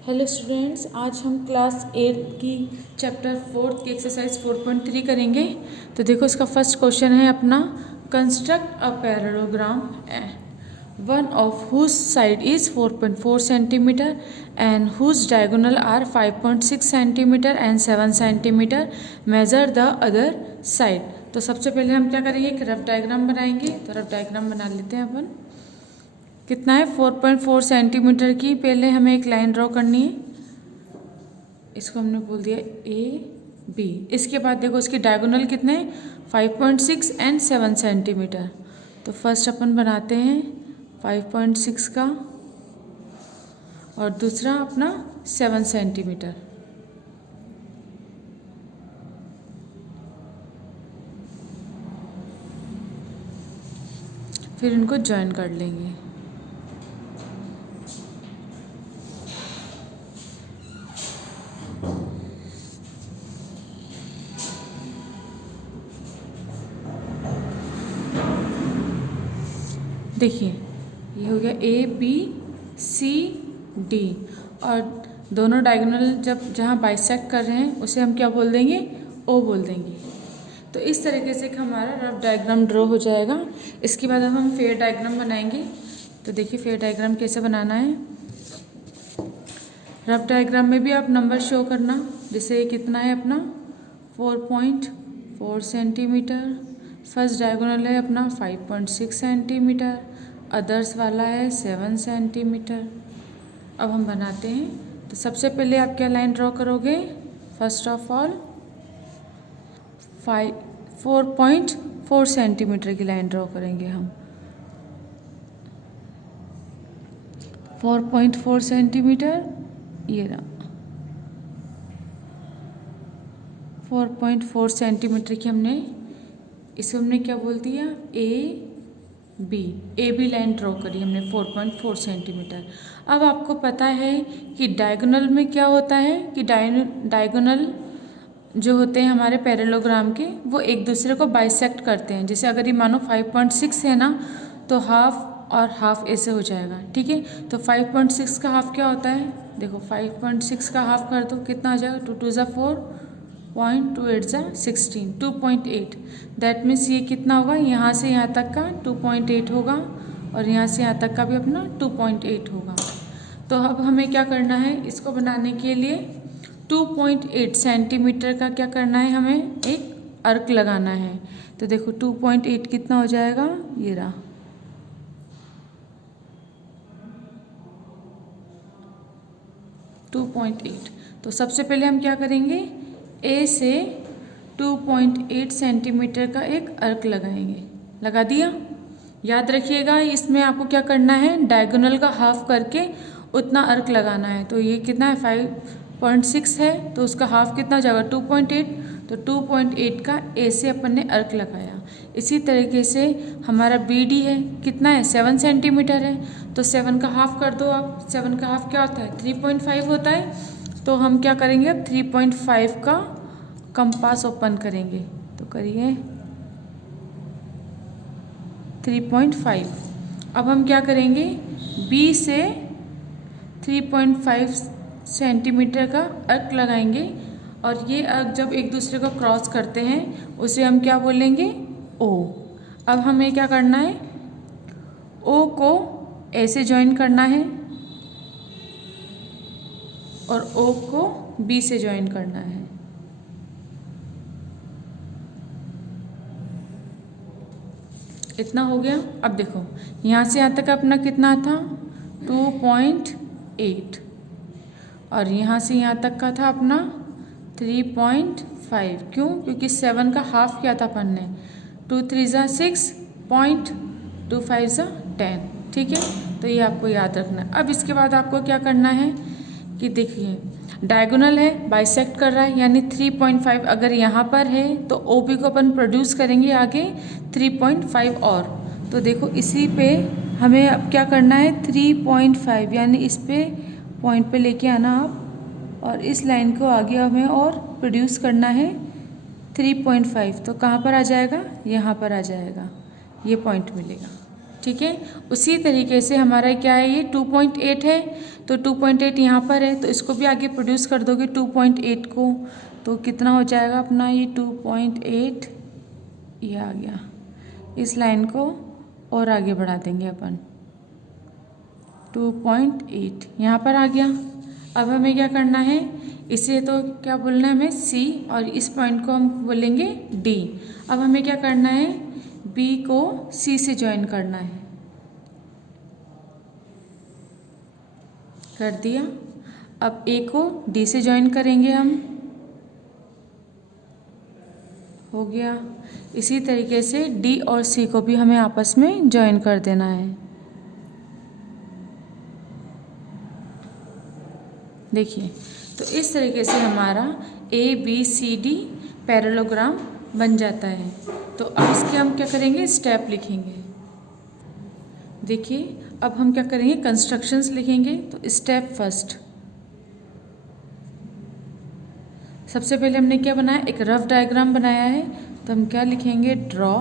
Hello students, आज हम class 8 की चैप्टर 4 की एक्सरसाइज 4.3 करेंगे। तो देखो, इसका फर्स्ट क्वेश्चन है अपना, construct a parallelogram one of whose side is 4.4 centimeter and whose diagonal are 5.6 centimeter and 7 centimeter, measure the other side. तो सबसे पहले हम क्या करेंगे, एक रफ डायग्राम बनाएंगे। तो रफ डायग्राम बना लेते हैं अपन। कितना है, 4.4 सेंटीमीटर की पहले हमें एक लाइन ड्रॉ करनी है। इसको हमने बोल दिया ए बी। इसके बाद देखो, इसकी डायगोनल कितने, 5.6 एंड 7 सेंटीमीटर। तो फर्स्ट अपन बनाते हैं 5.6 का और दूसरा अपना 7 सेंटीमीटर। फिर इनको ज्वाइन कर लेंगे। देखिए, ये हो गया ए बी सी डी, और दोनों डायगोनल जहाँ बाइसेक्ट कर रहे हैं उसे हम क्या बोल देंगे, ओ बोल देंगे। तो इस तरीके से हमारा रफ डायग्राम ड्रॉ हो जाएगा। इसके बाद अब हम फेयर डायग्राम बनाएंगे। तो देखिए, फेयर डायग्राम कैसे बनाना है। रफ डायग्राम में भी आप नंबर शो करना। जैसे कितना है अपना 4.4 सेंटीमीटर, फर्स्ट डायगोनल है अपना 5.6 सेंटीमीटर, अदर्स वाला है 7 सेंटीमीटर। अब हम बनाते हैं। तो सबसे पहले आप क्या लाइन ड्रॉ करोगे, फर्स्ट ऑफ ऑल 4.4 सेंटीमीटर की लाइन ड्रॉ करेंगे हम। 4.4 सेंटीमीटर, ये रहा 4.4 सेंटीमीटर की हमने, इसे हमने क्या बोल दिया, ए बी लाइन ड्रॉ करी हमने 4.4 सेंटीमीटर। अब आपको पता है कि डायगोनल में क्या होता है कि डायगोनल जो होते हैं हमारे पैरेललोग्राम के, वो एक दूसरे को बाइसेक्ट करते हैं। जैसे अगर ये मानो 5.6 है ना, तो हाफ और हाफ ऐसे हो जाएगा। ठीक है, तो 5.6 का हाफ क्या होता है, देखो 5.6 का हाफ कर दो, कितना आ जाएगा, 2 2 ज़ा 4, 2 8 ज़ा 16, 2.8। दैट मीन्स ये कितना होगा, यहाँ से यहाँ तक का 2.8 होगा और यहाँ से यहाँ तक का भी अपना 2.8 होगा। तो अब हमें क्या करना है, इसको बनाने के लिए 2.8 सेंटीमीटर का क्या करना है, हमें एक अर्क लगाना है। तो देखो 2.8 कितना हो जाएगा, ये रहा 2.8। तो सबसे पहले हम क्या करेंगे, ए से 2.8 सेंटीमीटर का एक अर्क लगाएंगे। लगा दिया। याद रखिएगा, इसमें आपको क्या करना है, डायगोनल का हाफ करके उतना अर्क लगाना है। तो ये कितना है, 5.6 है, तो उसका हाफ कितना हो जाएगा, 2.8। तो 2.8 का ए से अपन ने अर्क लगाया। इसी तरीके से हमारा बी डी है, कितना है, 7 सेंटीमीटर है। तो 7 का हाफ कर दो आप। 7 का हाफ क्या होता है, 3.5 होता है। तो हम क्या करेंगे, अब 3.5 का कंपास ओपन करेंगे। तो करिए 3.5। अब हम क्या करेंगे, बी से 3.5 सेंटीमीटर का अर्क लगाएंगे, और ये अर्क जब एक दूसरे को क्रॉस करते हैं उसे हम क्या बोलेंगे, ओ। अब हमें क्या करना है, ओ को ऐसे ज्वाइन करना है और ओ को बी से ज्वाइन करना है। इतना हो गया। अब देखो, यहाँ से यहाँ तक अपना कितना था, 2.8, और यहाँ से यहाँ तक का था अपना 3.5। क्यों, क्योंकि 7 का हाफ किया था अपन ने, 2 3 ज़ा 6, 2 5 ज़ा 10। ठीक है, तो ये आपको याद रखना है। अब इसके बाद आपको क्या करना है कि देखिए, डायगोनल है, बाइसेक्ट कर रहा है, यानी 3.5 अगर यहाँ पर है तो ओ बी को अपन प्रोड्यूस करेंगे आगे 3.5 और। तो देखो, इसी पे हमें अब क्या करना है, 3.5 यानी इस पे पॉइंट पे लेके आना आप, और इस लाइन को आगे हमें और प्रोड्यूस करना है 3.5। तो कहाँ पर आ जाएगा, यहाँ पर आ जाएगा, ये पॉइंट मिलेगा। ठीक है। उसी तरीके से हमारा क्या है, ये 2.8 है, तो 2.8 यहाँ पर है, तो इसको भी आगे प्रोड्यूस कर दोगे 2.8 को, तो कितना हो जाएगा अपना ये 2.8, ये आ गया। इस लाइन को और आगे बढ़ा देंगे अपन, 2.8 यहाँ पर आ गया। अब हमें क्या करना है, इसे तो क्या बोलना है हमें C, और इस पॉइंट को हम बोलेंगे D। अब हमें क्या करना है, B को C से ज्वाइन करना है, कर दिया। अब A को D से ज्वाइन करेंगे हम, हो गया। इसी तरीके से D और C को भी हमें आपस में ज्वाइन कर देना है। देखिए, तो इस तरीके से हमारा ABCD पैरेललोग्राम बन जाता है। तो अब इसके हम क्या करेंगे, स्टेप लिखेंगे। देखिए, अब हम क्या करेंगे, कंस्ट्रक्शंस लिखेंगे। तो स्टेप फर्स्ट, सबसे पहले हमने क्या बनाया, एक रफ डायग्राम बनाया है, तो हम क्या लिखेंगे, draw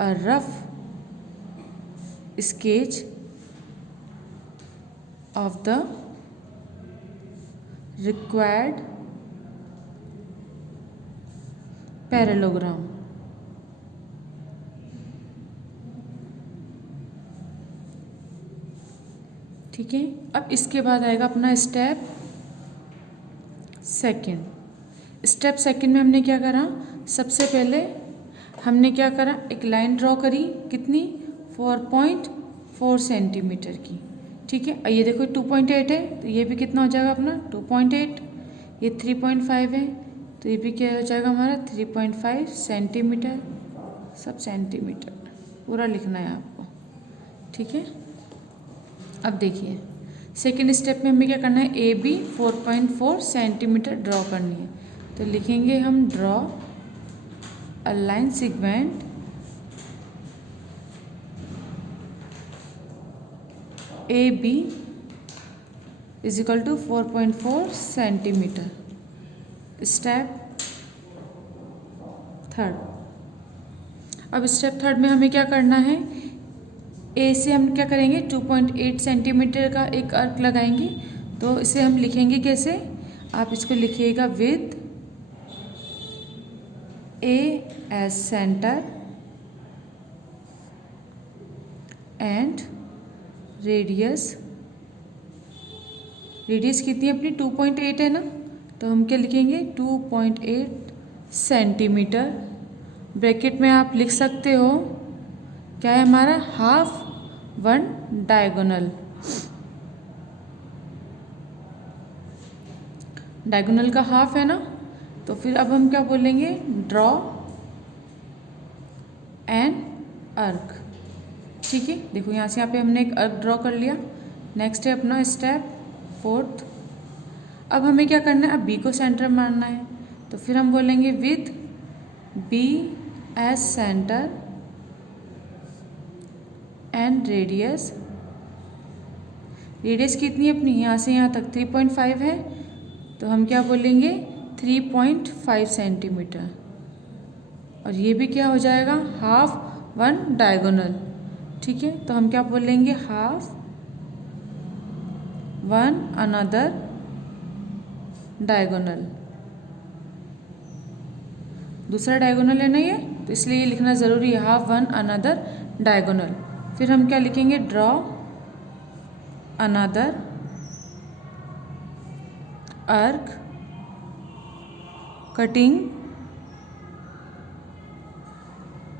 a rough sketch of the required parallelogram. ठीक है। अब इसके बाद आएगा अपना स्टेप सेकंड। स्टेप सेकंड में हमने क्या करा, सबसे पहले हमने क्या करा, एक लाइन ड्रॉ करी, कितनी, 4.4 सेंटीमीटर की। ठीक है। ये देखो 2.8 है, तो ये भी कितना हो जाएगा अपना 2.8, ये 3.5 है, तो ये भी क्या हो जाएगा हमारा 3.5 सेंटीमीटर, सब सेंटीमीटर पूरा लिखना है आपको। ठीक है। अब देखिए, सेकेंड स्टेप में हमें क्या करना है, AB 4.4 सेंटीमीटर ड्रॉ करनी है। तो लिखेंगे हम, draw a line segment AB is equal to 4.4 centimeter. Step third, अब स्टेप थर्ड में हमें क्या करना है, ए से हम क्या करेंगे, 2.8 सेंटीमीटर का एक आर्क लगाएंगे। तो इसे हम लिखेंगे कैसे, आप इसको लिखिएगा, with A as centre and radius, radius कितनी है अपनी 2.8 है ना, तो हम क्या लिखेंगे 2.8 सेंटीमीटर। ब्रैकेट में आप लिख सकते हो क्या है हमारा, हाफ 1 डायगोनल। डायगोनल का हाफ है ना, तो फिर अब हम क्या बोलेंगे, ड्रॉ एन आर्क। ठीक है। देखो यहाँ से यहाँ पे हमने एक आर्क ड्रॉ कर लिया। नेक्स्ट है अपना स्टेप फोर्थ, अब हमें क्या करना है, अब बी को सेंटर मानना है। तो फिर हम बोलेंगे with B as centre and radius, radius कितनी है अपनी, यहाँ से यहाँ तक 3.5 है, तो हम क्या बोलेंगे 3.5 सेंटीमीटर। और ये भी क्या हो जाएगा, हाफ 1 डायगोनल। ठीक है। तो हम क्या बोलेंगे, हाफ 1 अनदर डायगोनल। दूसरा डायगोनल है ना ये, तो इसलिए ये लिखना ज़रूरी है, हाफ 1 अनदर डायगोनल। फिर हम क्या लिखेंगे, draw another arc cutting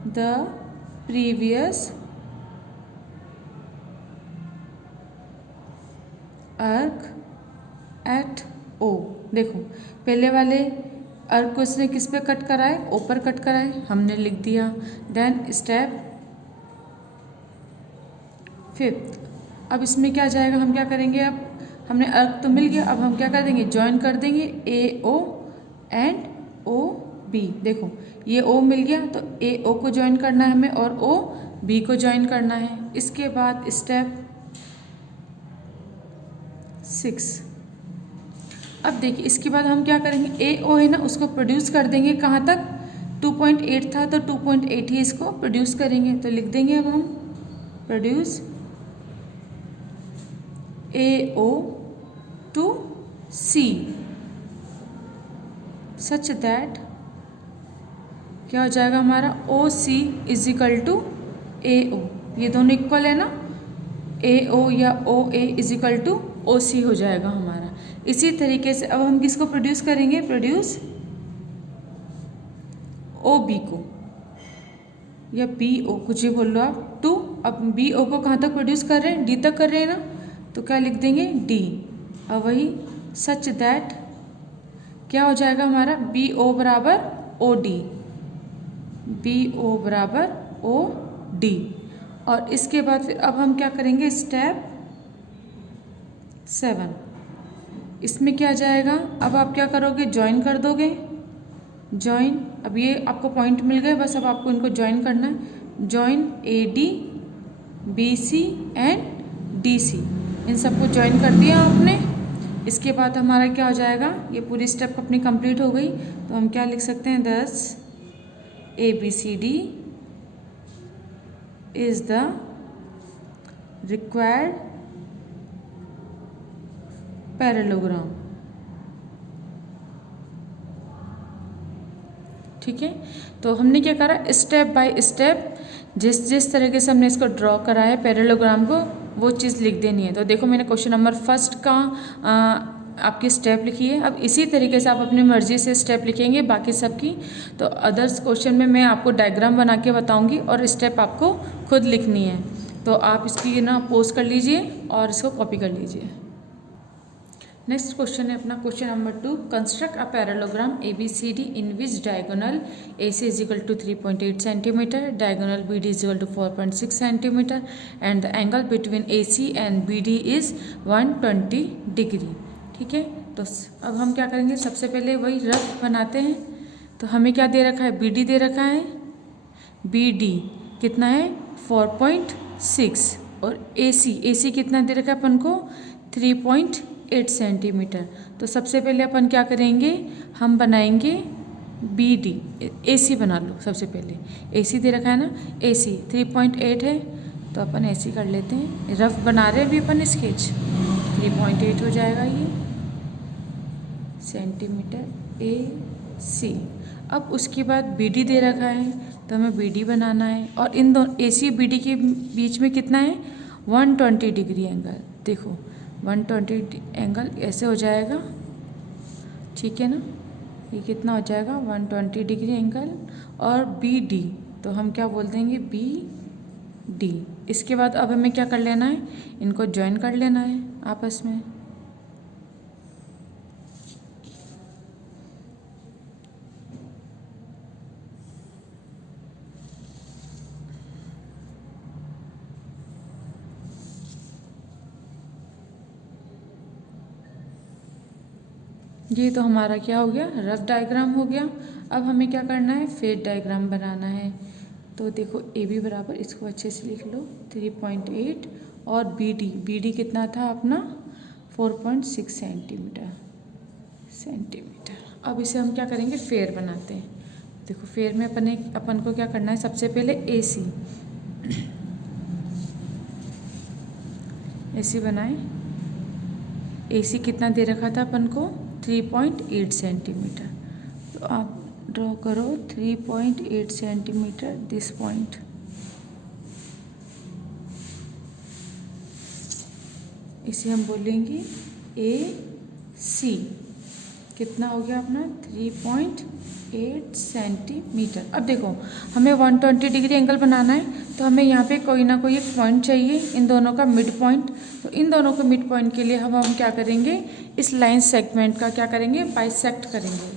the previous arc at O. देखो पहले वाले आर्क को इसने किस पे कट कराए, ओ पर कट कराए, हमने लिख दिया। देन स्टेप फिफ्थ, अब इसमें क्या जाएगा, हम क्या करेंगे, अब हमने आर्क तो मिल गया, अब हम क्या कर देंगे, ज्वाइन कर देंगे ए ओ एंड ओ बी। देखो ये ओ मिल गया, तो ए ओ को ज्वाइन करना है हमें और ओ बी को ज्वाइन करना है। इसके बाद स्टेप 6, अब देखिए इसके बाद हम क्या करेंगे, ए ओ है ना, उसको प्रोड्यूस कर देंगे कहाँ तक, 2.8 था तो 2.8 ही इसको प्रोड्यूस करेंगे। तो लिख देंगे अब हम produce AO to C such that क्या हो जाएगा हमारा OC is equal to AO, ये दोनों इक्वल है ना, AO या OA is equal to OC हो जाएगा हमारा। इसी तरीके से अब हम किसको प्रोड्यूस करेंगे, प्रोड्यूस OB को या BO, कुछ भी बोल लो आप, टू, अब BO को कहाँ तक प्रोड्यूस कर रहे हैं, D तक कर रहे हैं ना, तो क्या लिख देंगे D। अब वही सच दैट क्या हो जाएगा हमारा BO बराबर OD, BO बराबर OD। और इसके बाद फिर अब हम क्या करेंगे, स्टेप 7, इसमें क्या जाएगा, अब आप क्या करोगे, ज्वाइन कर दोगे, ज्वाइन, अब ये आपको पॉइंट मिल गए, बस अब आपको इनको ज्वाइन करना है, join AD BC and DC, इन सबको ज्वाइन कर दिया आपने। इसके बाद हमारा क्या हो जाएगा, ये पूरी स्टेप अपनी कंप्लीट हो गई, तो हम क्या लिख सकते हैं, thus ABCD is the required parallelogram। ठीक है, तो हमने क्या करा, स्टेप बाय स्टेप जिस जिस तरीके से हमने इसको ड्रॉ करा है पैरेललोग्राम को, वो चीज़ लिख देनी है। तो देखो मैंने क्वेश्चन नंबर फर्स्ट का आपकी स्टेप लिखी है। अब इसी तरीके से आप अपनी मर्जी से स्टेप लिखेंगे बाकी सब की। तो अदर्स क्वेश्चन में मैं आपको डायग्राम बना के बताऊंगी और स्टेप आपको खुद लिखनी है। तो आप इसकी ना पोज कर लीजिए और इसको कॉपी कर लीजिए। नेक्स्ट क्वेश्चन है अपना question number 2, construct a parallelogram ABCD in which diagonal AC is equal to 3.8 centimeter, diagonal BD is equal to 4.6 centimeter and the angle between AC and BD is 120 degree. ठीक है, तो अब हम क्या करेंगे, सबसे पहले वही रफ बनाते हैं। तो हमें क्या दे रखा है, BD दे रखा है, BD कितना है 4.6 और AC कितना दे रखा है अपन को 3.8 सेंटीमीटर। तो सबसे पहले अपन क्या करेंगे, हम बनाएंगे BD, AC बना लो सबसे पहले, AC दे रखा है ना, AC 3.8 है तो अपन AC कर लेते हैं, रफ बना रहे हैं अभी अपन स्केच, 3.8 हो जाएगा ये सेंटीमीटर AC। अब उसके बाद BD दे रखा है तो हमें BD बनाना है और इन दोनों AC BD के बीच में कितना है 120 डिग्री एंगल। देखो 120 एंगल ऐसे हो जाएगा, ठीक है ना, ये कितना हो जाएगा 120 डिग्री एंगल और BD तो हम क्या बोल देंगे BD। इसके बाद अब हमें क्या कर लेना है, इनको ज्वाइन कर लेना है आपस में। ये तो हमारा क्या हो गया, रफ डायग्राम हो गया। अब हमें क्या करना है, फेज डायग्राम बनाना है। तो देखो AB बराबर, इसको अच्छे से लिख लो 3.8 और BD कितना था अपना 4.6 सेंटीमीटर। अब इसे हम क्या करेंगे, फेयर बनाते हैं। देखो फेयर में अपन को क्या करना है, सबसे पहले AC बनाए। AC कितना दे रखा था अपन को 3.8 सेंटीमीटर। तो आप ड्रॉ करो 3.8 सेंटीमीटर दिस पॉइंट। इसे हम बोलेंगे AC। कितना हो गया अपना 3.8 सेंटीमीटर। अब देखो हमें 120 डिग्री एंगल बनाना है तो हमें यहाँ पे कोई ना कोई एक पॉइंट चाहिए, इन दोनों का मिड पॉइंट। तो इन दोनों के मिड पॉइंट के लिए हम क्या करेंगे, इस लाइन सेगमेंट का क्या करेंगे, बाइसेक्ट करेंगे।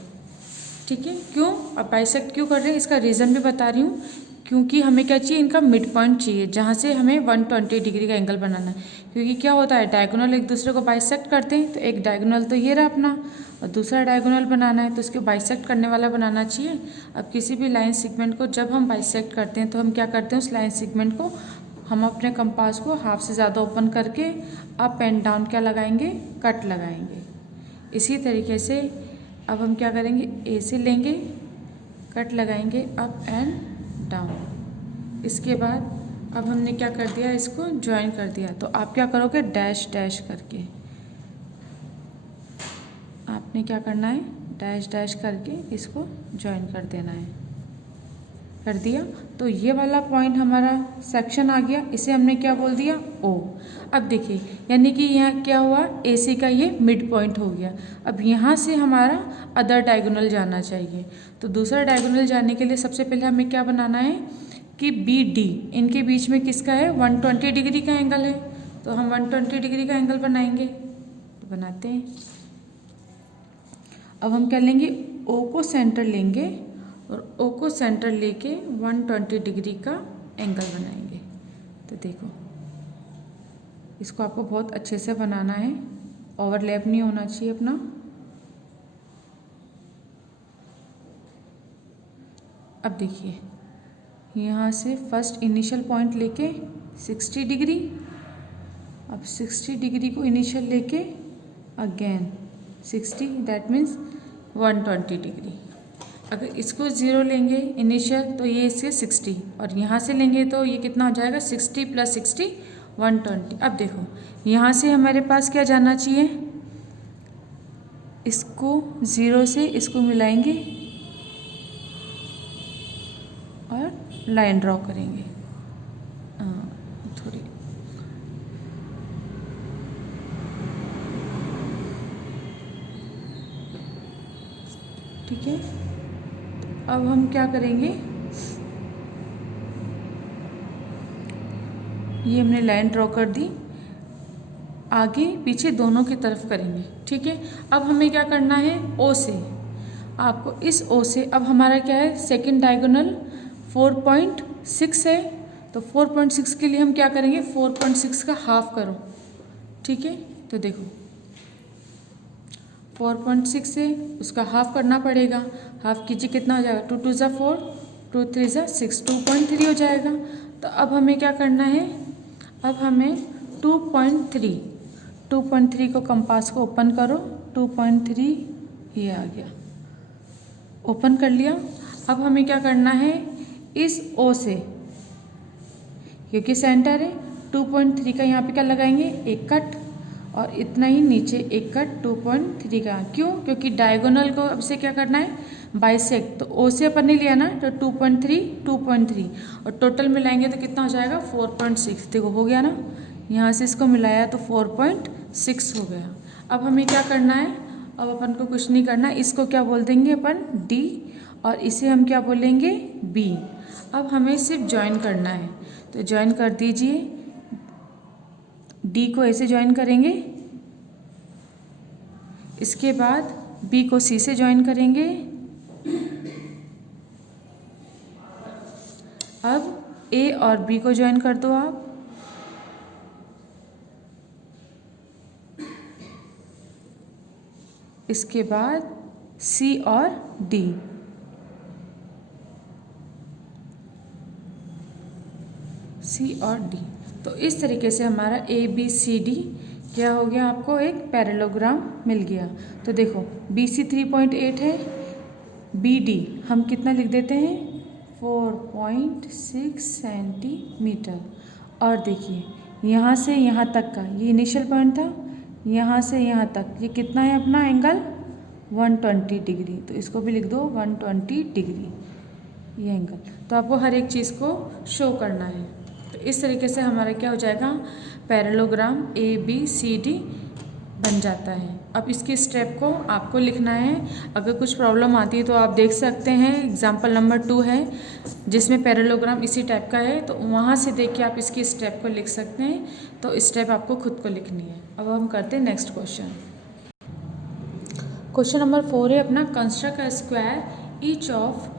ठीक है, क्यों, अब बाइसेक्ट क्यों कर रहे हैं इसका रीज़न भी बता रही हूँ। क्योंकि हमें क्या चाहिए, इनका मिड पॉइंट चाहिए जहाँ से हमें 120 डिग्री का एंगल बनाना है। क्योंकि क्या होता है, डायगोनल एक दूसरे को बाइसेक्ट करते हैं। तो एक डायगोनल तो ये रहा अपना और दूसरा डायगोनल बनाना है तो इसको बाइसेक्ट करने वाला बनाना चाहिए। अब किसी भी लाइन सेगमेंट को जब हम बाइसेक्ट करते हैं तो हम क्या करते हैं, उस लाइन सेगमेंट को हम अपने कंपास को हाफ से ज़्यादा ओपन करके अप एंड डाउन क्या लगाएंगे, कट लगाएंगे। इसी तरीके से अब हम क्या करेंगे, ए से लेंगे, कट लगाएंगे अप एंड डाउन। इसके बाद अब हमने क्या कर दिया, इसको ज्वाइन कर दिया। तो आप क्या करोगे, डैश डैश करके आपने क्या करना है, डैश डैश करके इसको ज्वाइन कर देना है। कर दिया तो ये वाला पॉइंट हमारा सेक्शन आ गया, इसे हमने क्या बोल दिया, ओ। अब देखिए यानी कि यहाँ क्या हुआ, AC का ये मिड पॉइंट हो गया। अब यहाँ से हमारा अदर डायगोनल जाना चाहिए। तो दूसरा डायगोनल जाने के लिए सबसे पहले हमें क्या बनाना है कि BD, इनके बीच में किसका है, 120 डिग्री का एंगल है। तो हम 120 डिग्री का एंगल बनाएंगे, तो बनाते हैं। अब हम क्या लेंगे, O को सेंटर लेंगे और O को सेंटर लेके 120 डिग्री का एंगल बनाएंगे। तो देखो इसको आपको बहुत अच्छे से बनाना है, ओवरलैप नहीं होना चाहिए अपना। अब देखिए यहाँ से फर्स्ट इनिशियल पॉइंट लेके 60 डिग्री, अब 60 डिग्री को इनिशियल लेके अगेन 60, दैट मीन्स 120 डिग्री। अगर इसको 0 लेंगे इनिशियल तो ये इससे 60, और यहाँ से लेंगे तो ये कितना हो जाएगा, 60 + 60 120। अब देखो यहाँ से हमारे पास क्या जाना चाहिए, इसको 0 से इसको मिलाएंगे और लाइन ड्रॉ करेंगे। थोड़ी ठीक है। अब हम क्या करेंगे, ये हमने लाइन ड्रॉ कर दी, आगे पीछे दोनों की तरफ करेंगे, ठीक है। अब हमें क्या करना है, O से, आपको इस O से, अब हमारा क्या है, सेकंड डायगोनल 4.6 है। तो 4.6 के लिए हम क्या करेंगे, 4.6 का हाफ करो, ठीक है। तो देखो 4.6 से उसका हाफ करना पड़ेगा, हाफ कीजिए कितना हो जाएगा, 2 × 2 = 4, 2 × 3 = 6, 2.3 हो जाएगा। तो अब हमें क्या करना है, अब हमें 2.3 को कंपास को ओपन करो, 2.3 ये आ गया, ओपन कर लिया। अब हमें क्या करना है, इस O से, क्योंकि सेंटर है, 2.3 का यहाँ पे क्या लगाएंगे, एक कट, और इतना ही नीचे एक कट 2.3 का। क्यों, क्योंकि डायगोनल को अब से क्या करना है, बाइसेक्ट। तो O से अपन ने लिया ना, तो 2.3 2.3 और टोटल मिलाएंगे तो कितना हो जाएगा, 4.6। देखो हो गया ना, यहाँ से इसको मिलाया तो 4.6 हो गया। अब हमें क्या करना है, अब अपन को कुछ नहीं करना, इसको क्या बोल देंगे अपन, D, और इसे हम क्या बोलेंगे, B। अब हमें सिर्फ ज्वाइन करना है, तो ज्वाइन कर दीजिए, D को ऐसे ज्वाइन करेंगे, इसके बाद B को C से ज्वाइन करेंगे। अब A और B को ज्वाइन कर दो आप, इसके बाद C और D, C और D। तो इस तरीके से हमारा ABCD क्या हो गया, आपको एक पैरेललोग्राम मिल गया। तो देखो BC 3.8 है, BD हम कितना लिख देते हैं, 4.6 सेंटीमीटर। और देखिए यहाँ से यहाँ तक का ये इनिशियल पॉइंट था, यहाँ से यहाँ तक ये कितना है अपना एंगल, 120 डिग्री। तो इसको भी लिख दो 120 डिग्री ये एंगल। तो आपको हर एक चीज़ को शो करना है। तो इस तरीके से हमारा क्या हो जाएगा, पैरेललोग्राम ABCD बन जाता है। अब इसके स्टेप को आपको लिखना है। अगर कुछ प्रॉब्लम आती है तो आप देख सकते हैं, एग्जाम्पल नंबर 2 है जिसमें पैरेललोग्राम इसी टाइप का है, तो वहाँ से देख के आप इसकी स्टेप को लिख सकते हैं। तो स्टेप आपको खुद को लिखनी है। अब हम करते हैं नेक्स्ट क्वेश्चन। क्वेश्चन नंबर 4 है अपना, construct a square each of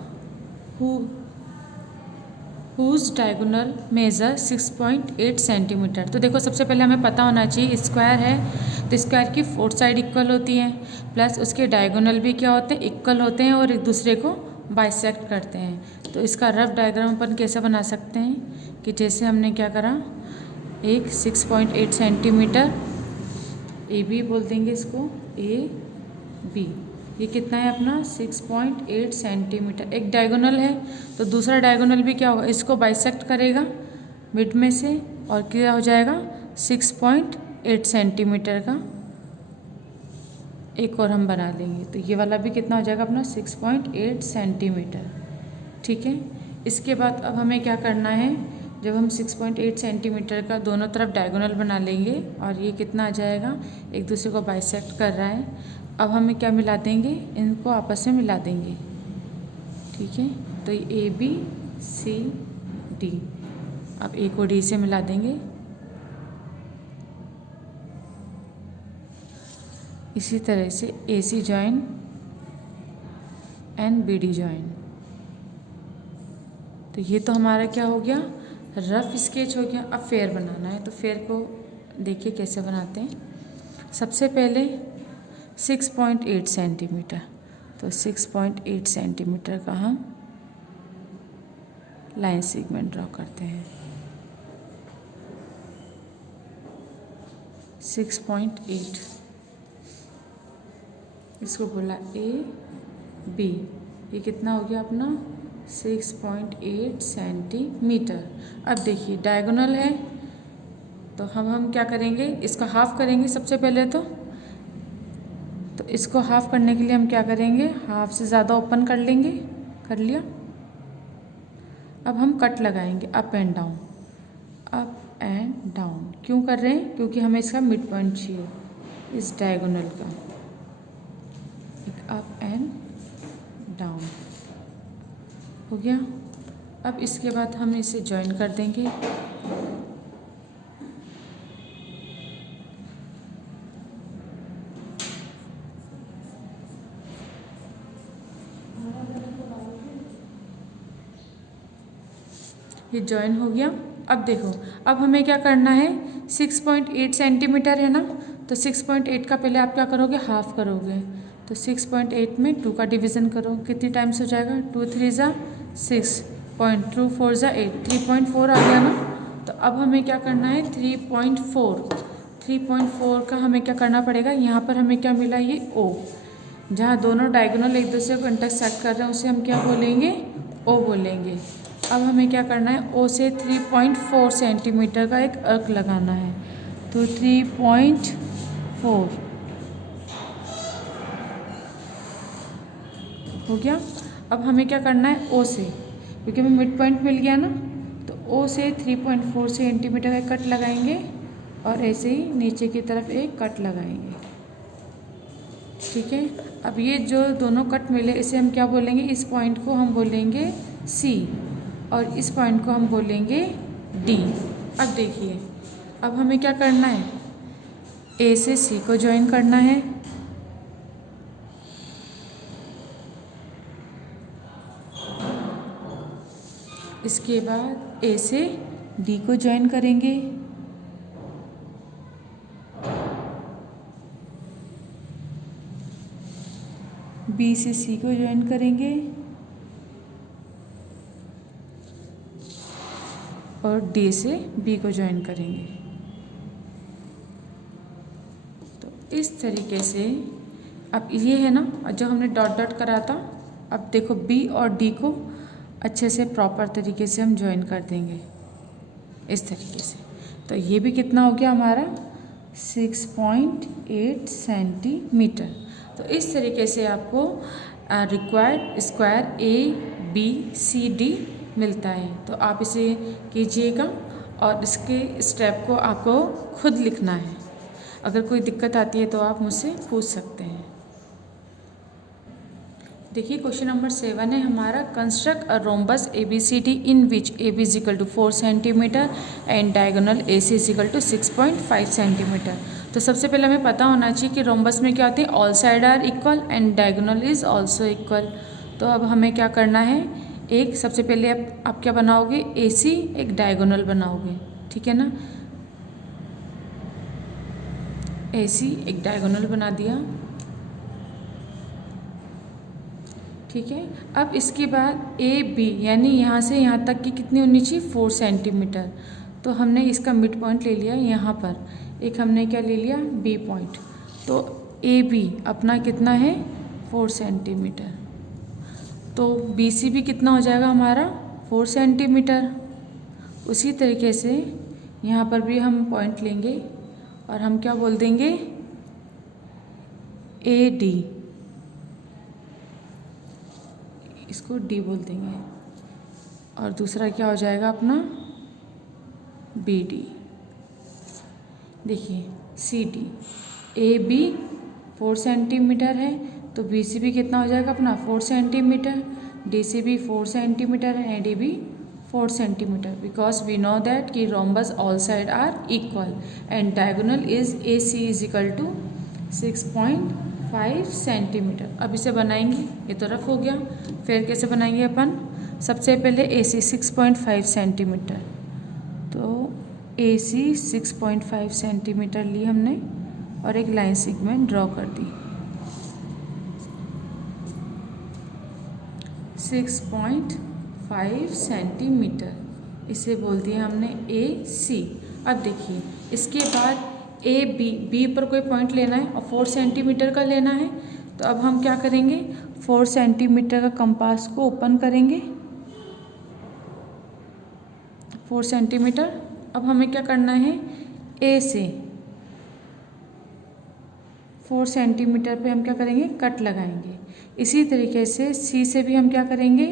whose diagonal measure 6.8 centimeter. तो देखो सबसे पहले हमें पता होना चाहिए स्क्वायर है तो स्क्वायर की 4 साइड इक्वल होती हैं, प्लस उसके डायगोनल भी क्या होते हैं, इक्वल होते हैं और एक दूसरे को बाइसेक्ट करते हैं। तो इसका रफ डायग्राम अपन कैसे बना सकते हैं कि जैसे हमने क्या करा, एक 6.8 सेंटीमीटर AB बोल देंगे इसको, AB ये कितना है अपना 6.8 सेंटीमीटर। एक डायगोनल है तो दूसरा डायगोनल भी क्या होगा, इसको बाइसेक्ट करेगा मिड में से, और क्या हो जाएगा 6.8 सेंटीमीटर का एक और हम बना लेंगे। तो ये वाला भी कितना हो जाएगा अपना 6.8 सेंटीमीटर। ठीक है, इसके बाद अब हमें क्या करना है, जब हम 6.8 सेंटीमीटर का दोनों तरफ डायगोनल बना लेंगे और ये कितना आ जाएगा, एक दूसरे को बाइसेक्ट कर रहा है, अब हमें क्या मिला देंगे, इनको आपस में मिला देंगे। ठीक है, तो ये ए बी सी डी, अब ए को डी से मिला देंगे। इसी तरह से A C join and B D join. तो ये तो हमारा क्या हो गया, रफ स्केच हो गया। अब फेयर बनाना है, तो फेयर को देखिए कैसे बनाते हैं। सबसे पहले 6.8 सेंटीमीटर, तो 6.8 सेंटीमीटर का हम लाइन सेगमेंट ड्रॉ करते हैं। 6.8, इसको बोला ए बी, ये कितना हो गया अपना 6.8 सेंटीमीटर। अब देखिए डायगोनल है, तो हम क्या करेंगे, इसका हाफ करेंगे सबसे पहले। तो इसको हाफ करने के लिए हम क्या करेंगे, हाफ से ज़्यादा ओपन कर लेंगे, कर लिया। अब हम कट लगाएंगे up and down, up and down. क्यों कर रहे हैं, क्योंकि हमें इसका मिड पॉइंट चाहिए इस डायगोनल का, एक अप एंड डाउन हो गया। अब इसके बाद हम इसे ज्वाइन कर देंगे। ये ज्वाइन हो गया। अब देखो, अब हमें क्या करना है, 6.8 सेंटीमीटर है ना, तो 6.8 का पहले आप क्या करोगे, हाफ करोगे। तो 6.8 में 2 का डिवीज़न करो, कितनी टाइम्स हो जाएगा, 2 3 ज़ा 6, 2 4 ज़ा 8, 3.4 आ गया ना। तो अब हमें क्या करना है, 3.4 का हमें क्या करना पड़ेगा, यहाँ पर हमें क्या मिला, ये ओ, जहाँ दोनों डायगोनल एक दूसरे को इंटरसेक्ट कर रहे हैं उसे हम क्या बोलेंगे, ओ बोलेंगे। अब हमें क्या करना है, ओ से 3.4 सेंटीमीटर का एक अर्क लगाना है। तो 3.4 हो गया। अब हमें क्या करना है, ओ से, क्योंकि हमें मिड पॉइंट मिल गया ना, तो ओ से 3.4 सेंटीमीटर का कट लगाएंगे और ऐसे ही नीचे की तरफ एक कट लगाएंगे। ठीक है, अब ये जो दोनों कट मिले इसे हम क्या बोलेंगे, इस पॉइंट को हम बोलेंगे सी और इस पॉइंट को हम बोलेंगे डी। अब देखिए, अब हमें क्या करना है, ए से सी को ज्वाइन करना है, इसके बाद ए से डी को ज्वाइन करेंगे, बी से सी को ज्वाइन करेंगे और डी से बी को ज्वाइन करेंगे। तो इस तरीके से अब ये है ना, जो हमने डॉट डॉट करा था, अब देखो बी और डी को अच्छे से प्रॉपर तरीके से हम ज्वाइन कर देंगे इस तरीके से। तो ये भी कितना हो गया हमारा 6.8 सेंटीमीटर। तो इस तरीके से आपको required square A B C D मिलता है। तो आप इसे कीजिएगा और इसके स्टेप को आपको खुद लिखना है। अगर कोई दिक्कत आती है तो आप मुझसे पूछ सकते हैं। देखिए क्वेश्चन नंबर 7 है हमारा, construct a rhombus ABCD in which AB is equal to 4 centimeter and diagonal AC is equal to 6.5 centimeter. तो सबसे पहले हमें पता होना चाहिए कि रोम्बस में क्या होती है, all side are equal and diagonal is also equal. तो अब हमें क्या करना है, एक सबसे पहले आप क्या बनाओगे, AC एक डायगोनल बनाओगे, ठीक है ना। AC एक डायगोनल बना दिया, ठीक है। अब इसके बाद AB यानी यहाँ से यहाँ तक की कितनी होनी चाहिए, 4 सेंटीमीटर। तो हमने इसका मिड पॉइंट ले लिया यहाँ पर, एक हमने क्या ले लिया, B पॉइंट। तो AB अपना कितना है, 4 सेंटीमीटर। तो BC भी कितना हो जाएगा हमारा, 4 सेंटीमीटर। उसी तरीके से यहाँ पर भी हम पॉइंट लेंगे और हम क्या बोल देंगे, ए डी, इसको डी बोल देंगे, और दूसरा क्या हो जाएगा अपना बी डी। देखिए C D, A B 4 centimetre है तो बी सी बी कितना हो जाएगा अपना 4 centimetre, D C B 4 centimetre है, A D B 4 centimetre, because we know that कि rhombus all side are equal and diagonal is A C is equal to 6.5 centimetre. अब इसे बनाएंगे, ये तो रफ हो गया। फिर कैसे बनाएंगे अपन, सबसे पहले ए सी 6.5 सेंटीमीटर, तो ए सी 6.5 सेंटीमीटर ली हमने और एक लाइन सेगमेंट ड्रॉ कर दी। 6.5 सेंटीमीटर, इसे बोल दिया हमने ए सी। अब देखिए इसके बाद ए बी, बी पर कोई पॉइंट लेना है और 4 सेंटीमीटर का लेना है, तो अब हम क्या करेंगे, 4 सेंटीमीटर का कंपास को ओपन करेंगे, 4 सेंटीमीटर। अब हमें क्या करना है, ए से 4 सेंटीमीटर पे हम क्या करेंगे, कट लगाएंगे। इसी तरीके से सी से भी हम क्या करेंगे,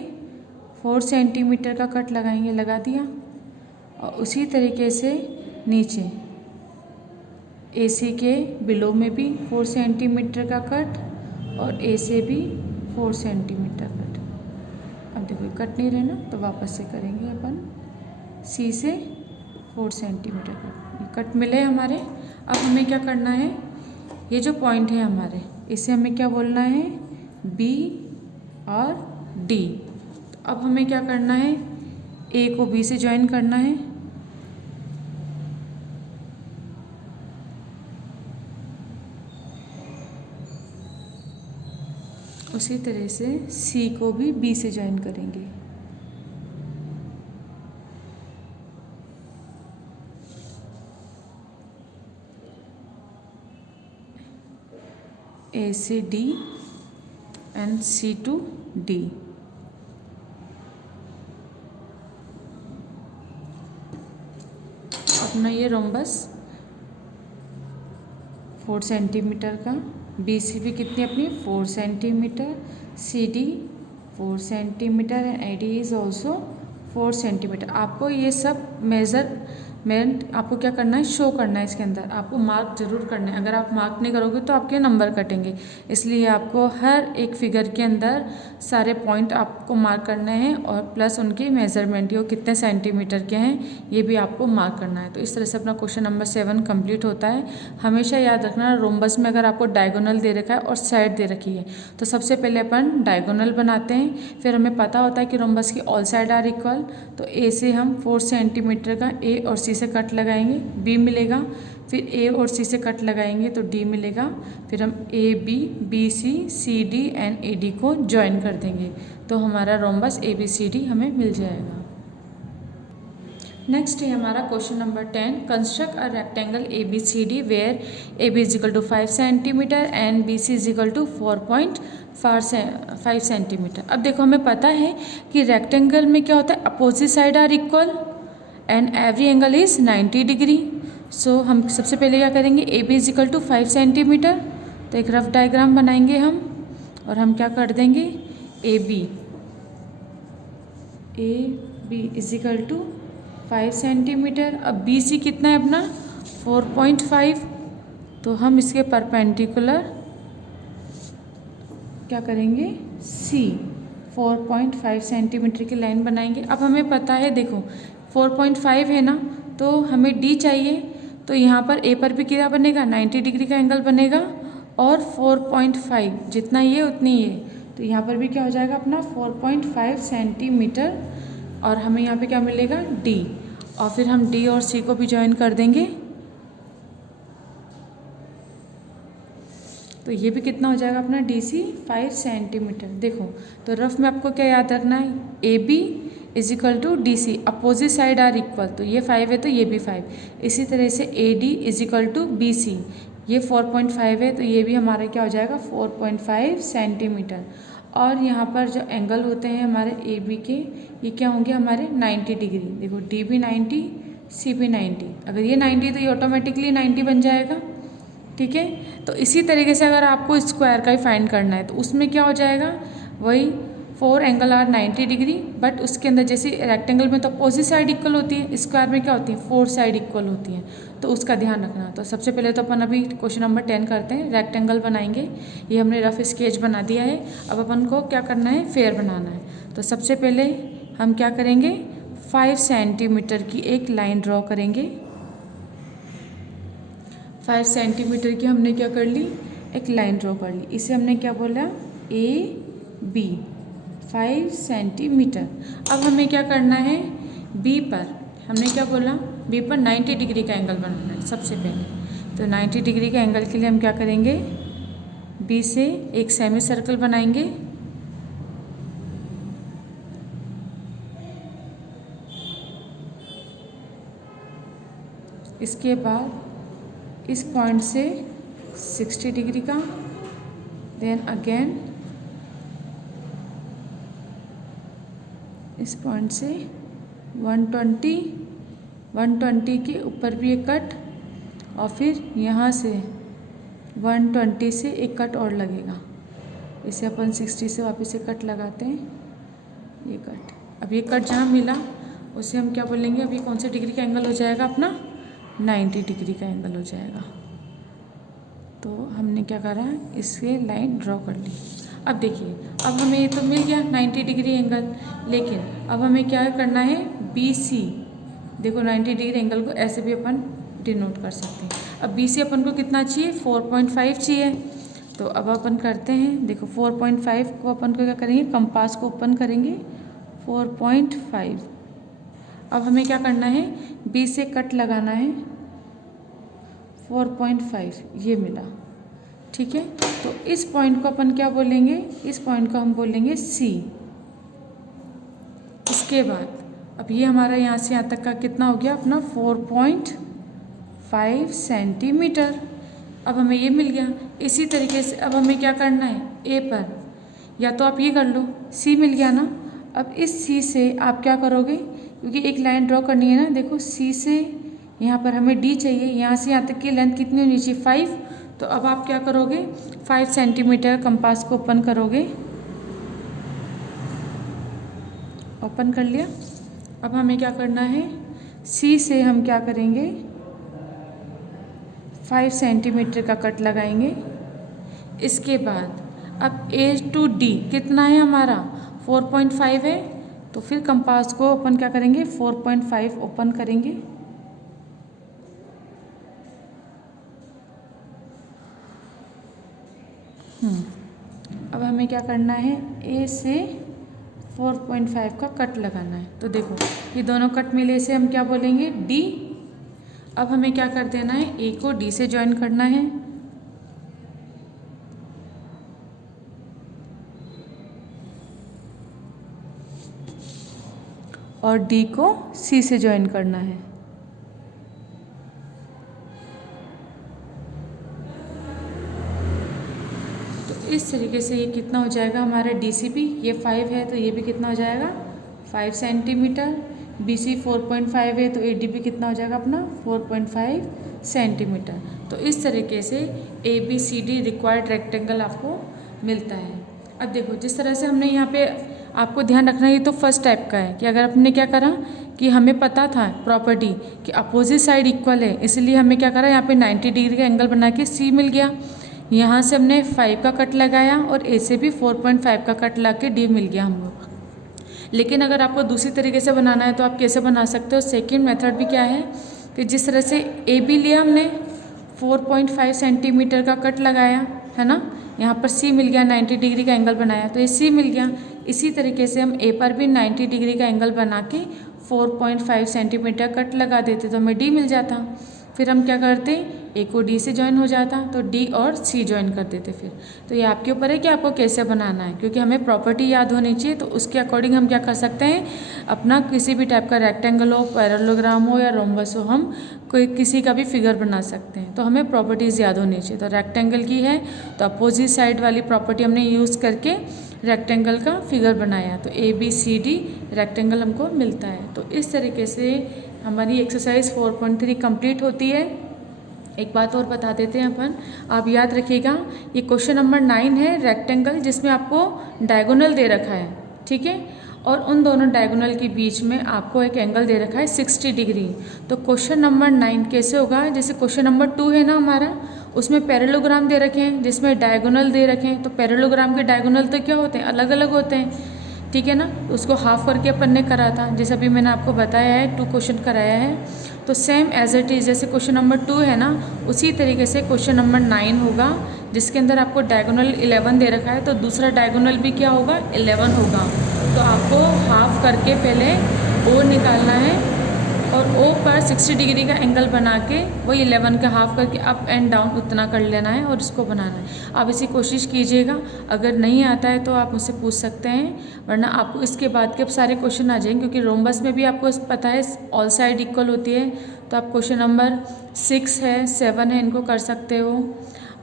4 सेंटीमीटर का कट लगाएंगे, लगा दिया। और उसी तरीके से नीचे ए सी के बिलो में भी 4 सेंटीमीटर का कट और ए से भी 4 सेंटीमीटर कट। अब देखो कट नहीं रहना तो वापस से करेंगे अपन, सी से 4 सेंटीमीटर कट, ये कट मिले हमारे। अब हमें क्या करना है, ये जो पॉइंट है हमारे, इसे हमें क्या बोलना है, बी और डी। अब हमें क्या करना है, ए को बी से ज्वाइन करना है, उसी तरह से सी को भी बी से ज्वाइन करेंगे। ए से D and C to D. अपना ये रोम्बस 4 सेंटीमीटर का, बी सी बी कितनी अपनी 4 centimeter, C D 4 centimeter and A D is also 4 centimeter. आपको ये सब मेजरमेंट आपको क्या करना है, शो करना है, इसके अंदर आपको मार्क जरूर करना है। अगर आप मार्क नहीं करोगे तो आपके नंबर कटेंगे, इसलिए आपको हर एक फिगर के अंदर सारे पॉइंट आपको मार्क करने हैं और प्लस उनकी मेजरमेंट, ये कितने सेंटीमीटर के हैं ये भी आपको मार्क करना है। तो इस तरह से अपना क्वेश्चन नंबर 7 कंप्लीट होता है। हमेशा याद रखना, रोम्बस में अगर आपको डायगोनल दे रखा है और साइड दे रखी है तो सबसे पहले अपन डायगोनल बनाते हैं, फिर हमें पता होता है कि रोम्बस की ऑल साइड आर इक्वल, तो ए से हम 4 सेंटीमीटर का ए और सी से कट लगाएंगे, बी मिलेगा, फिर ए और सी से कट लगाएंगे तो डी मिलेगा, फिर हम A B, B C, C D and A D को ज्वाइन कर देंगे तो हमारा rhombus A B C D हमें मिल जाएगा। नेक्स्ट है हमारा question number 10, construct a rectangle A B C D where A B is equal to 5 centimetre and B C is equal to 4.5 centimetre. अब देखो हमें पता है कि रेक्टेंगल में क्या होता है, opposite side are equal and every angle is 90 degree. So हम सबसे पहले क्या करेंगे, A B is equal to 5 centimetre, तो एक रफ डायग्राम बनाएंगे हम और हम क्या कर देंगे, A B is equal to 5 centimetre. अब बी सी कितना है अपना 4.5, तो हम इसके परपेंडिकुलर क्या करेंगे, सी 4.5 सेंटीमीटर की लाइन बनाएंगे। अब हमें पता है देखो 4.5 है ना, तो हमें डी चाहिए, तो यहाँ पर ए पर भी क्या बनेगा, 90 डिग्री का एंगल बनेगा और 4.5 जितना ये उतनी ये, तो यहाँ पर भी क्या हो जाएगा अपना 4.5 सेंटीमीटर और हमें यहाँ पे क्या मिलेगा, डी, और फिर हम डी और सी को भी ज्वाइन कर देंगे तो ये भी कितना हो जाएगा अपना डी सी 5 सेंटीमीटर। देखो तो रफ में आपको क्या याद रखना है, A B is equal to D C, opposite side are equal, तो ये 5 है तो ये भी 5। इसी तरह से A D is equal to B C, ये 4.5 है तो ये भी हमारा क्या हो जाएगा 4.5 सेंटीमीटर। और यहाँ पर जो एंगल होते हैं हमारे ए बी के, ये क्या होंगे हमारे 90 डिग्री। देखो डी भी 90, सी भी 90। अगर ये 90 तो ये ऑटोमेटिकली 90 बन जाएगा। ठीक है, तो इसी तरीके से अगर आपको स्क्वायर का ही फाइंड करना है तो उसमें क्या हो जाएगा, वही 4 एंगल आर 90 डिग्री, बट उसके अंदर जैसे रेक्टेंगल में तो अपोजिट साइड इक्वल होती है, स्क्वायर में क्या होती है 4 साइड इक्वल होती हैं, तो उसका ध्यान रखना। तो सबसे पहले तो अपन अभी क्वेश्चन नंबर 10 करते हैं। रेक्टेंगल बनाएंगे, ये हमने रफ स्केच बना दिया है। अब अपन को क्या करना है, फेयर बनाना है। तो सबसे पहले हम क्या करेंगे, 5 सेंटीमीटर की एक लाइन ड्रॉ करेंगे। 5 सेंटीमीटर की हमने क्या कर ली, एक लाइन ड्रॉ कर ली। इसे हमने क्या बोला, ए बी 5 सेंटीमीटर। अब हमें क्या करना है, बी पर हमने क्या बोला, बी पर 90 डिग्री का एंगल बनाना है सबसे पहले। तो 90 डिग्री के एंगल के लिए हम क्या करेंगे, बी से एक सेमी सर्कल बनाएंगे। इसके बाद इस पॉइंट से 60 डिग्री का, देन अगेन इस पॉइंट से 120 के ऊपर भी एक कट, और फिर यहाँ से 120 से एक कट और लगेगा। इसे अपन 60 से वापस से कट लगाते हैं, ये कट। अब ये कट जहाँ मिला उसे हम क्या बोलेंगे, अभी कौन से डिग्री का एंगल हो जाएगा अपना, 90 डिग्री का एंगल हो जाएगा। तो हमने क्या करा, इससे लाइन ड्रॉ कर ली। अब देखिए, अब हमें ये तो मिल गया 90 डिग्री एंगल, लेकिन अब हमें क्या करना है, बी सी। देखो 90 डिग्री एंगल को ऐसे भी अपन डिनोट कर सकते हैं। अब बी सी अपन को कितना चाहिए, 4.5 चाहिए। तो अब अपन करते हैं, देखो 4.5 को अपन को क्या करेंगे, कंपास को ओपन करेंगे 4.5। अब हमें क्या करना है, बी से कट लगाना है 4.5, ये मिला। ठीक है, तो इस पॉइंट को अपन क्या बोलेंगे, इस पॉइंट को हम बोलेंगे सी। इसके बाद अब ये हमारा यहाँ से यहाँ तक का कितना हो गया अपना 4.5 सेंटीमीटर। अब हमें ये मिल गया। इसी तरीके से अब हमें क्या करना है, ए पर या तो आप ये कर लो, सी मिल गया ना। अब इस सी से आप क्या करोगे, क्योंकि एक लाइन ड्रॉ करनी है ना, देखो सी से यहाँ पर हमें डी चाहिए, यहाँ से यहाँ तक की लेंथ कितनी होनी चाहिए, 5। तो अब आप क्या करोगे, 5 सेंटीमीटर कंपास को ओपन करोगे, ओपन कर लिया। अब हमें क्या करना है, सी से हम क्या करेंगे, 5 सेंटीमीटर का कट लगाएंगे। इसके बाद अब ए टू डी कितना है हमारा, 4.5 है। तो फिर कंपास को अपन क्या करेंगे, 4.5 ओपन करेंगे। अब हमें क्या करना है, ए से 4.5 का कट लगाना है। तो देखो ये दोनों कट मिले से हम क्या बोलेंगे, डी। अब हमें क्या कर देना है, ए को डी से ज्वाइन करना है। और डी को सी से ज्वाइन करना है। इस तरीके से ये कितना हो जाएगा हमारा DCP, ये 5 है तो ये भी कितना हो जाएगा 5 सेंटीमीटर। BC 4.5 है तो ADB कितना हो जाएगा अपना 4.5 सेंटीमीटर। तो इस तरीके से ABCD रिक्वायर्ड रेक्टेंगल आपको मिलता है। अब देखो जिस तरह से हमने यहाँ पे आपको ध्यान रखना है, ये तो फर्स्ट टाइप का है कि अगर आपने क्या करा कि हमें पता था प्रॉपर्टी कि अपोजिट साइड इक्वल है, इसलिए हमें क्या करा यहाँ पे 90 डिग्री का एंगल बना के C मिल गया। यहाँ से हमने 5 का कट लगाया और A से भी 4.5 का कट ला के D मिल गया हम लोग। लेकिन अगर आपको दूसरी तरीके से बनाना है तो आप कैसे बना सकते हो, सेकेंड मेथड भी क्या है कि जिस तरह से AB लिया हमने 4.5 सेंटीमीटर का कट लगाया है ना, यहाँ पर C मिल गया, 90 डिग्री का एंगल बनाया तो ये C मिल गया। इसी तरीके से हम A पर भी 90 डिग्री का एंगल बना के 4.5 सेंटीमीटर कट लगा देते तो हमें D मिल जाता। फिर हम क्या करते, A को D से ज्वाइन हो जाता तो D और C ज्वाइन कर देते। फिर तो ये आपके ऊपर है कि आपको कैसे बनाना है, क्योंकि हमें प्रॉपर्टी याद होनी चाहिए। तो उसके अकॉर्डिंग हम क्या कर सकते हैं, अपना किसी भी टाइप का रेक्टेंगल हो, पैरेललोग्राम हो या रोम्बस हो, हम कोई किसी का भी फिगर बना सकते हैं। तो हमें प्रॉपर्टीज़ याद होनी चाहिए। तो रेक्टेंगल की है तो अपोजिट साइड वाली प्रॉपर्टी हमने यूज़ करके रेक्टेंगल का फिगर बनाया, तो ABCD रेक्टेंगल हमको मिलता है। तो इस तरीके से हमारी एक्सरसाइज 4.3 कंप्लीट होती है। एक बात और बता देते हैं अपन, आप याद रखिएगा ये क्वेश्चन नंबर 9 है रेक्टेंगल, जिसमें आपको डायगोनल दे रखा है, ठीक है, और उन दोनों डायगोनल के बीच में आपको एक एंगल दे रखा है 60 डिग्री। तो क्वेश्चन नंबर 9 कैसे होगा, जैसे क्वेश्चन नंबर 2 है ना हमारा, उसमें पैरेललोग्राम दे रखे हैं जिसमें डायगोनल दे रखे हैं। तो पैरेललोग्राम के डायगोनल तो क्या होते हैं, अलग अलग होते हैं, ठीक है ना। तो उसको हाफ करके अपन ने करा था, जैसे अभी मैंने आपको बताया है 2 क्वेश्चन कराया है। तो सेम एज इट इज़ जैसे क्वेश्चन नंबर 2 है ना, उसी तरीके से क्वेश्चन नंबर 9 होगा, जिसके अंदर आपको डायगोनल 11 दे रखा है, तो दूसरा डायगोनल भी क्या होगा, 11 होगा। तो आपको हाफ करके पहले O निकालना है और O पर 60 डिग्री का एंगल बना के वही 11 का हाफ करके अप एंड डाउन उतना कर लेना है और इसको बनाना है। आप इसी कोशिश कीजिएगा, अगर नहीं आता है तो आप मुझसे पूछ सकते हैं, वरना आपको इसके बाद के सारे क्वेश्चन आ जाएंगे, क्योंकि रोम्बस में भी आपको पता है ऑल साइड इक्वल होती है। तो आप क्वेश्चन नंबर 6 है, 7 है, इनको कर सकते हो।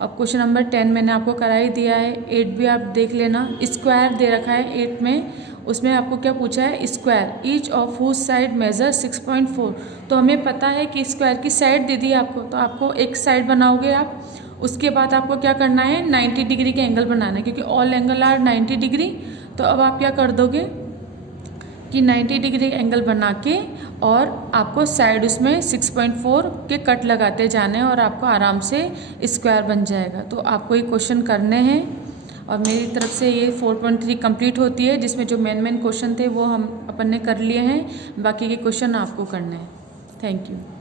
अब क्वेश्चन नंबर 10 मैंने आपको करा ही दिया है। 8 भी आप देख लेना, स्क्वायर दे रखा है 8 में, उसमें आपको क्या पूछा है, square each of whose side measure 6.4। तो हमें पता है कि स्क्वायर की साइड दे दी है आपको, तो आपको एक साइड बनाओगे आप, उसके बाद आपको क्या करना है, 90 डिग्री के एंगल बनाना है, क्योंकि ऑल एंगल आर 90 डिग्री। तो अब आप क्या कर दोगे कि 90 डिग्री एंगल बना के और आपको साइड उसमें 6.4 के कट लगाते जाने हैं और आपको आराम से स्क्वायर बन जाएगा। तो आपको ये क्वेश्चन करने हैं और मेरी तरफ से ये 4.3 कंप्लीट होती है, जिसमें जो मेन क्वेश्चन थे वो हम अपन ने कर लिए हैं, बाकी के क्वेश्चन आपको करने हैं। Thank you.